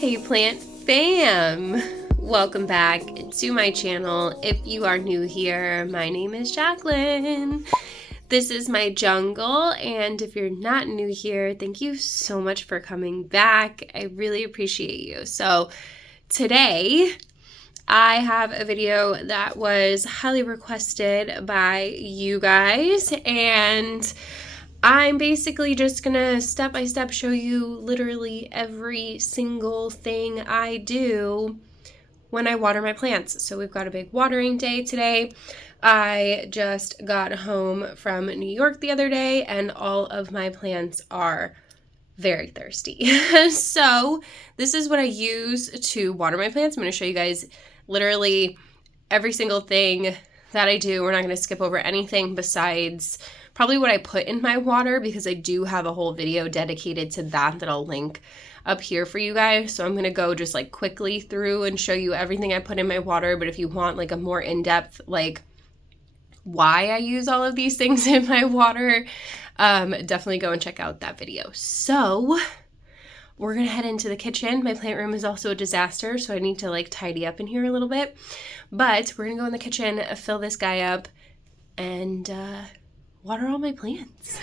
Hey plant fam! Welcome back to my channel. If you are new here, my name is Jaclynn. This is my jungle, and if you're not new here, thank you so much for coming back. I really appreciate you. So today I have a video that was highly requested by you guys, and I'm basically just gonna step by step show you literally every single thing I do when I water my plants. So we've got a big watering day today. I just got home from New York the other day and all of my plants are very thirsty. So this is what I use to water my plants. I'm gonna show you guys literally every single thing that I do. We're not gonna skip over anything besides probably what I put in my water, because I do have a whole video dedicated to that I'll link up here for you guys. So I'm going to go just like quickly through and show you everything I put in my water. But if you want like a more in-depth, like why I use all of these things in my water, definitely go and check out that video. So we're going to head into the kitchen. My plant room is also a disaster, so I need to like tidy up in here a little bit. But we're going to go in the kitchen, fill this guy up, and water all my plants.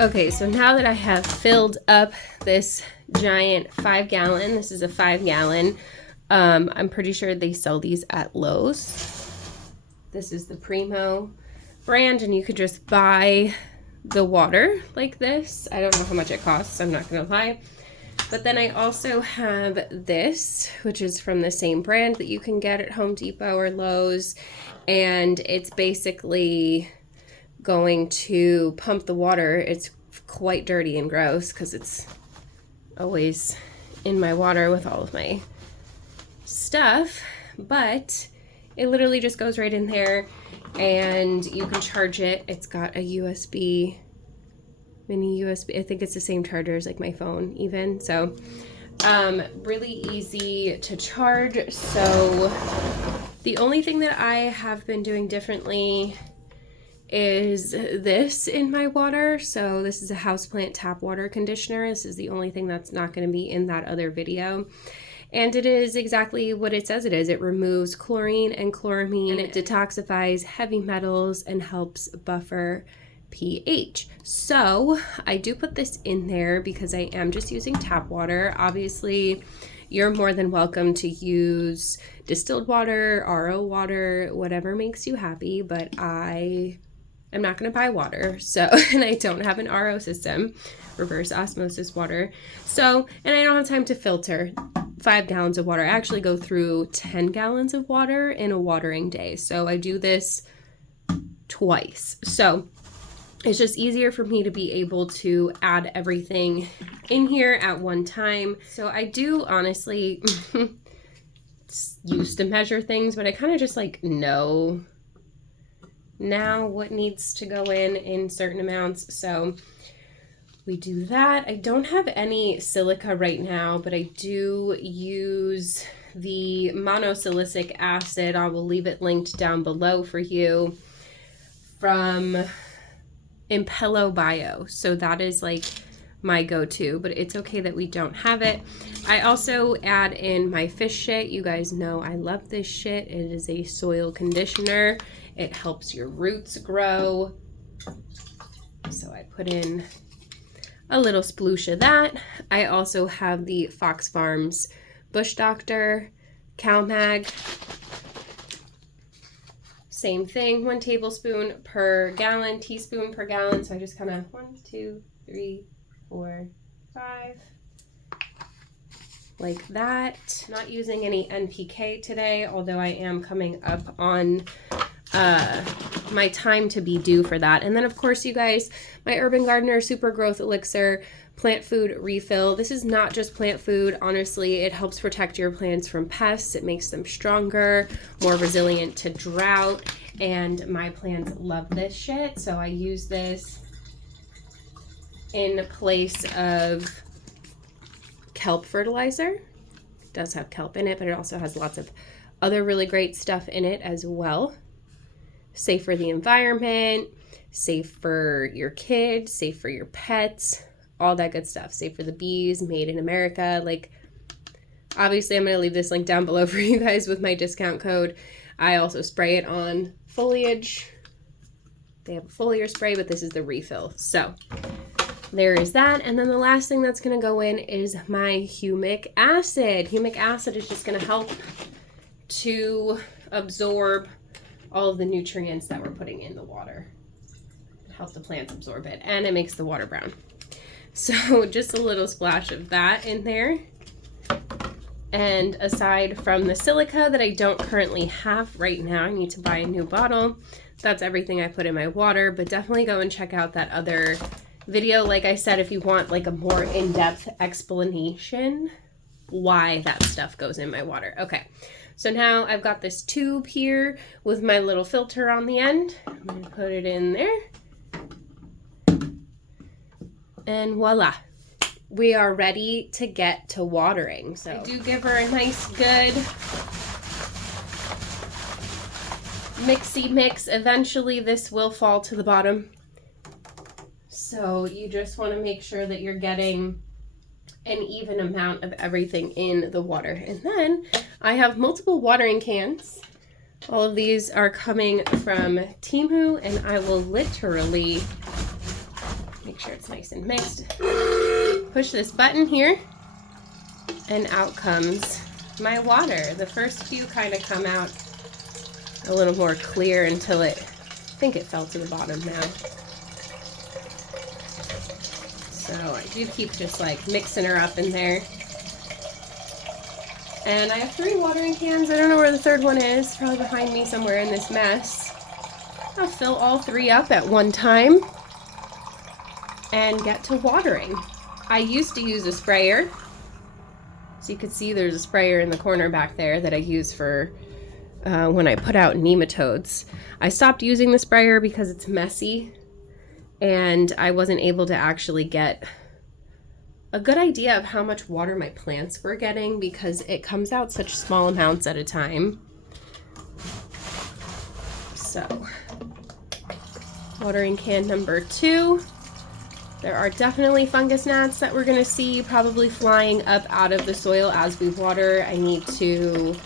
Okay, so now that I have filled up this giant 5-gallon, this is a 5-gallon, I'm pretty sure they sell these at Lowe's. This is the Primo brand, and you could just buy the water like this. I don't know how much it costs, I'm not gonna lie. But then I also have this, which is from the same brand that you can get at Home Depot or Lowe's, and it's basically going to pump the water. It's quite dirty and gross because it's always in my water with all of my stuff, but it literally just goes right in there and you can charge it. It's got a USB, mini USB. I think it's the same charger as like my phone even. So really easy to charge. So the only thing that I have been doing differently is this in my water. So this is a houseplant tap water conditioner. This is the only thing that's not going to be in that other video. And it is exactly what it says it is. It removes chlorine and chloramine, and it detoxifies heavy metals and helps buffer pH. So I do put this in there because I am just using tap water. Obviously, you're more than welcome to use distilled water, RO water, whatever makes you happy, but I'm not going to buy water, so, and I don't have an RO system, reverse osmosis water, so, and I don't have time to filter 5 gallons of water. I actually go through 10 gallons of water in a watering day, so I do this twice, so it's just easier for me to be able to add everything in here at one time. So I do honestly used to measure things, but I kind of just like know now what needs to go in certain amounts. So we do that. I don't have any silica right now, but I do use the monosilicic acid. I will leave it linked down below for you from Impello Bio. So that is like my go-to, but it's okay that we don't have it. I also add in my fish shit. You guys know I love this shit. It is a soil conditioner. It helps your roots grow. So I put in a little sploosh of that. I also have the Fox Farms Bush Doctor CalMag. Same thing, 1 tablespoon per gallon, teaspoon per gallon. So I just kind of 1, 2, 3, 4, 5, like that. Not using any NPK today, although I am coming up on my time to be due for that. And then of course, you guys, my Urban Gardener Super Growth Elixir plant food refill. This is not just plant food. Honestly, it helps protect your plants from pests. It makes them stronger, more resilient to drought. And my plants love this shit. So I use this in place of kelp fertilizer. It does have kelp in it, but it also has lots of other really great stuff in it as well. Safe for the environment, safe for your kids, safe for your pets, all that good stuff. Safe for the bees, made in America. Like, obviously I'm going to leave this link down below for you guys with my discount code. I also spray it on foliage. They have a foliar spray, but this is the refill. So there is that. And then the last thing that's going to go in is my humic acid. Humic acid is just going to help to absorb all of the nutrients that we're putting in the water. Help the plants absorb it, and it makes the water brown. So just a little splash of that in there. And aside from the silica that I don't currently have right now, I need to buy a new bottle. That's everything I put in my water, but definitely go and check out that other video. Like I said, if you want like a more in-depth explanation why that stuff goes in my water. Okay, so now I've got this tube here with my little filter on the end. I'm gonna put it in there. And voila, we are ready to get to watering. So I do give her a nice good mixy mix. Eventually this will fall to the bottom. So you just want to make sure that you're getting an even amount of everything in the water. And then I have multiple watering cans. All of these are coming from Temu, and I will literally make sure it's nice and mixed. Push this button here, and out comes my water. The first few kind of come out a little more clear until I think it fell to the bottom now. So I do keep just like mixing her up in there. And I have 3 watering cans. I don't know where the third one is, probably behind me somewhere in this mess. I'll fill all 3 up at one time and get to watering. I used to use a sprayer. So you can see there's a sprayer in the corner back there that I use for when I put out nematodes. I stopped using the sprayer because it's messy and I wasn't able to actually get a good idea of how much water my plants were getting because it comes out such small amounts at a time. So, watering can number 2. There are definitely fungus gnats that we're gonna see probably flying up out of the soil as we water. I need to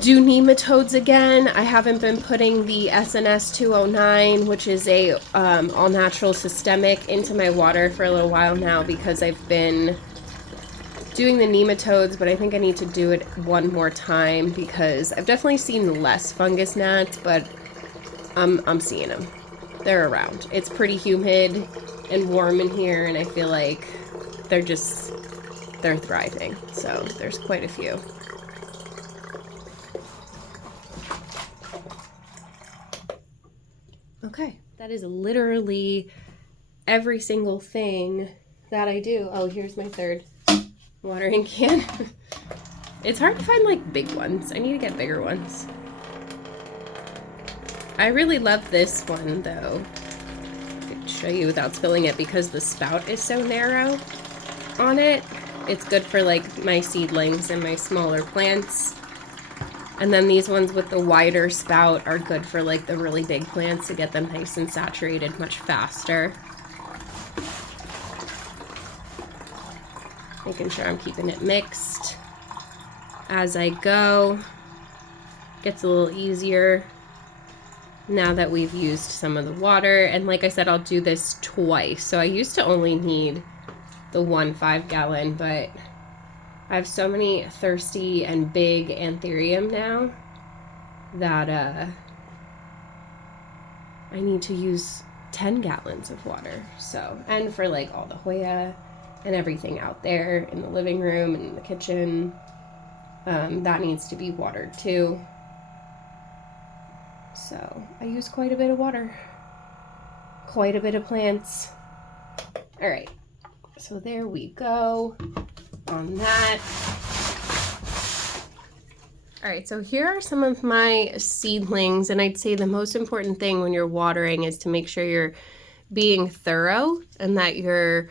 do nematodes again. I haven't been putting the SNS 209, which is a all-natural systemic, into my water for a little while now because I've been doing the nematodes, but I think I need to do it one more time because I've definitely seen less fungus gnats, but I'm seeing them. They're around. It's pretty humid and warm in here, and I feel like they're thriving. So there's quite a few. Okay, that is literally every single thing that I do. Oh, here's my 3rd watering can. It's hard to find like big ones. I need to get bigger ones. I really love this one though. I could show you without spilling it because the spout is so narrow on it. It's good for like my seedlings and my smaller plants. And then these ones with the wider spout are good for like the really big plants to get them nice and saturated much faster. Making sure I'm keeping it mixed as I go. Gets a little easier now that we've used some of the water. And like I said, I'll do this twice. So I used to only need the 1 5-gallon, but I have so many thirsty and big anthurium now that I need to use 10 gallons of water. So, and for like all the Hoya and everything out there in the living room and in the kitchen, that needs to be watered too. So I use quite a bit of water, quite a bit of plants. All right, so there we go on that. All right, so here are some of my seedlings, and I'd say the most important thing when you're watering is to make sure you're being thorough and that you're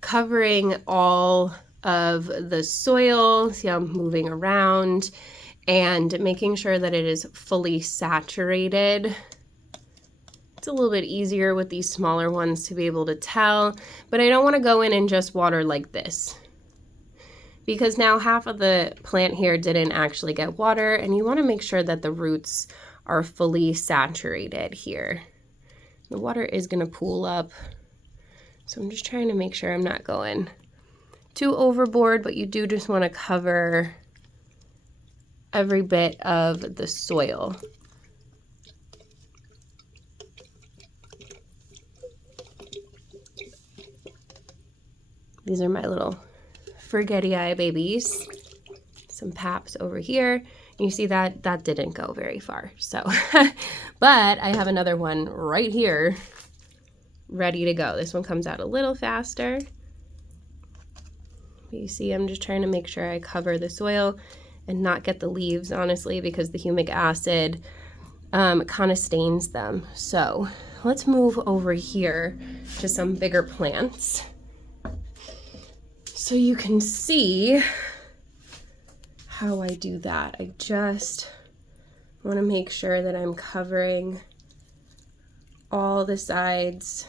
covering all of the soil. See how I'm moving around, and making sure that it is fully saturated. It's a little bit easier with these smaller ones to be able to tell, but I don't want to go in and just water like this, because now half of the plant here didn't actually get water, and you want to make sure that the roots are fully saturated here. The water is going to pool up, so I'm just trying to make sure I'm not going too overboard, but you do just want to cover every bit of the soil. These are my little forgetti-eye babies. Some paps over here. And you see that didn't go very far. So, but I have another one right here ready to go. This one comes out a little faster. But you see, I'm just trying to make sure I cover the soil and not get the leaves, honestly, because the humic acid kind of stains them. So let's move over here to some bigger plants, so you can see how I do that. I just want to make sure that I'm covering all the sides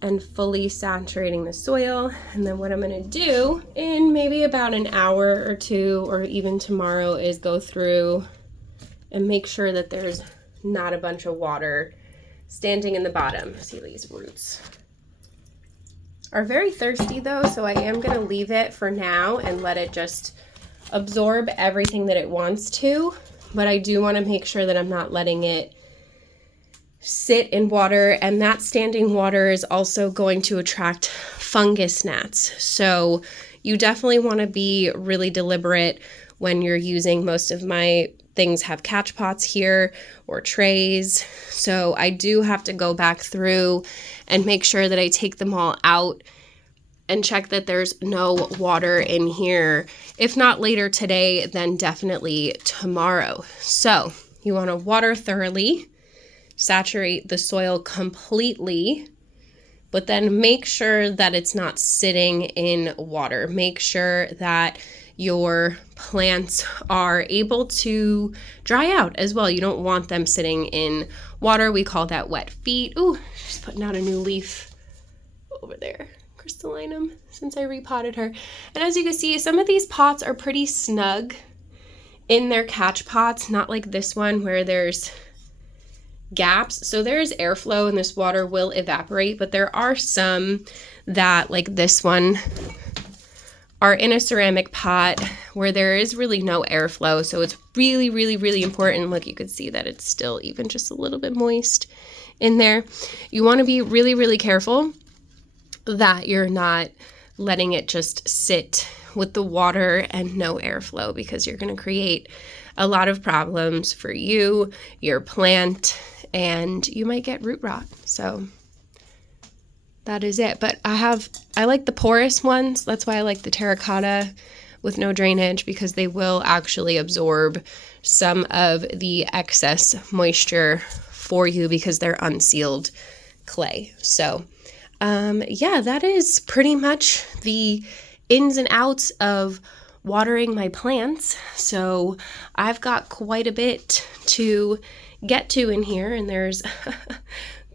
and fully saturating the soil. And then what I'm going to do in maybe about an hour or two, or even tomorrow, is go through and make sure that there's not a bunch of water standing in the bottom. See, these roots are very thirsty though, so I am going to leave it for now and let it just absorb everything that it wants to. But I do want to make sure that I'm not letting it sit in water, and that standing water is also going to attract fungus gnats. So you definitely want to be really deliberate when you're using. Most of my things have catch pots here or trays, so I do have to go back through and make sure that I take them all out and check that there's no water in here. If not later today, then definitely tomorrow. So you want to water thoroughly, saturate the soil completely, but then make sure that it's not sitting in water. Make sure that your plants are able to dry out as well. You don't want them sitting in water. We call that wet feet. Ooh, she's putting out a new leaf over there. Crystallinum, since I repotted her. And as you can see, some of these pots are pretty snug in their catch pots, not like this one where there's gaps. So there's airflow and this water will evaporate, but there are some that, like this one, are in a ceramic pot where there is really no airflow. So it's really, really, really important. Look, you could see that it's still even just a little bit moist in there. You want to be really, really careful that you're not letting it just sit with the water and no airflow, because you're going to create a lot of problems for you, your plant, and you might get root rot. So that is it. But I like the porous ones. That's why I like the terracotta with no drainage, because they will actually absorb some of the excess moisture for you because they're unsealed clay. So yeah, that is pretty much the ins and outs of watering my plants. So I've got quite a bit to get to in here, and there's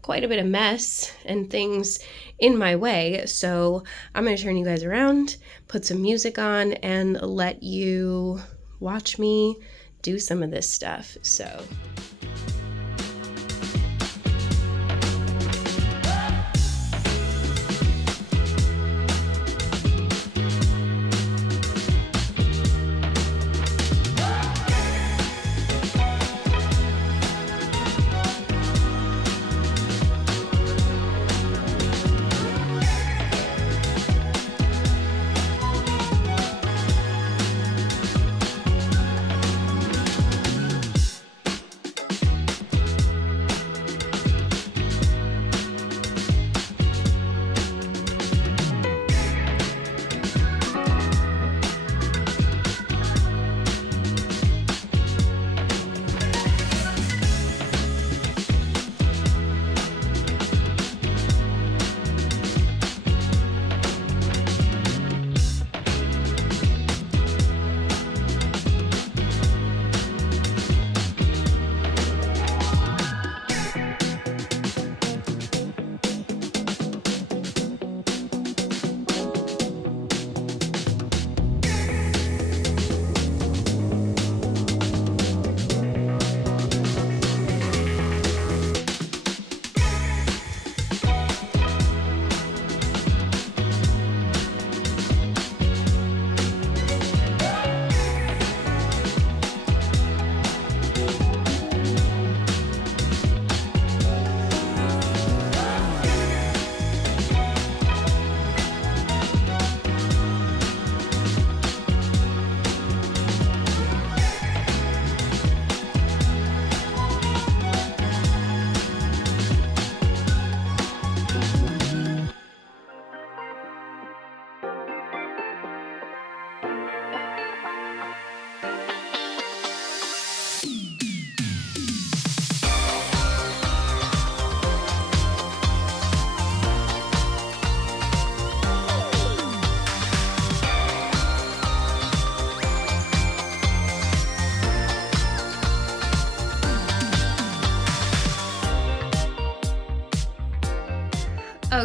quite a bit of mess and things in my way. So I'm going to turn you guys around, put some music on, and let you watch me do some of this stuff. So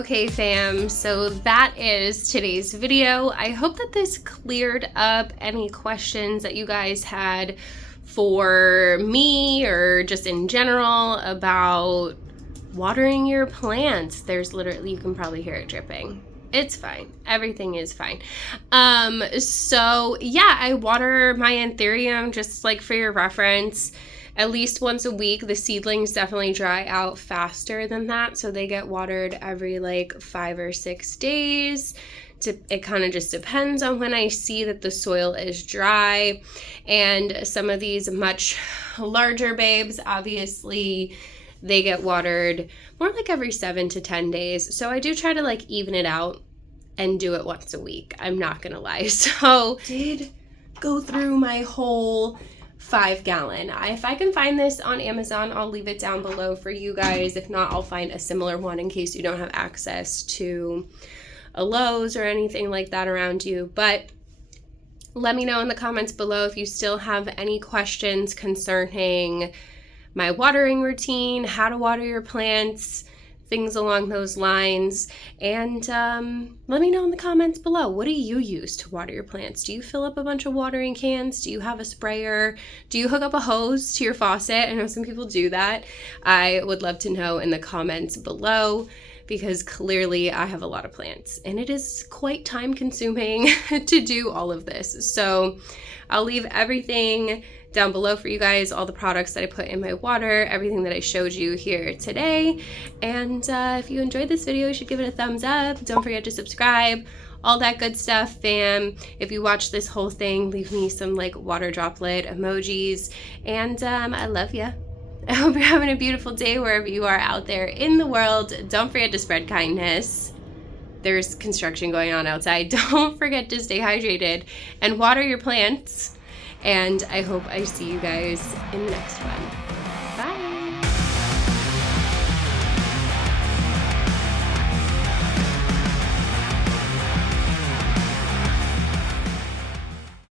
Okay fam, so that is today's video. I hope that this cleared up any questions that you guys had for me or just in general about watering your plants. There's literally, you can probably hear it dripping. It's fine. Everything is fine. So yeah, I water my anthurium, just like for your reference, at least once a week. The seedlings definitely dry out faster than that, so they get watered every like 5 or 6 days. It kind of just depends on when I see that the soil is dry. And some of these much larger babes, obviously they get watered more like every 7 to 10 days. So I do try to like even it out and do it once a week. I'm not gonna lie. So did go through my whole 5 gallon. If I can find this on Amazon, I'll leave it down below for you guys. If not, I'll find a similar one in case you don't have access to a Lowe's or anything like that around you. But let me know in the comments below if you still have any questions concerning my watering routine, how to water your plants, things along those lines. And let me know in the comments below, what do you use to water your plants? Do you fill up a bunch of watering cans? Do you have a sprayer? Do you hook up a hose to your faucet? I know some people do that. I would love to know in the comments below, because clearly I have a lot of plants and it is quite time consuming to do all of this. So I'll leave everything down below for you guys, all the products that I put in my water, everything that I showed you here today. And if you enjoyed this video, you should give it a thumbs up. Don't forget to subscribe, all that good stuff, fam. If you watched this whole thing, leave me some like water droplet emojis. And I love ya. I hope you're having a beautiful day wherever you are out there in the world. Don't forget to spread kindness. There's construction going on outside. Don't forget to stay hydrated and water your plants. And I hope I see you guys in the next one.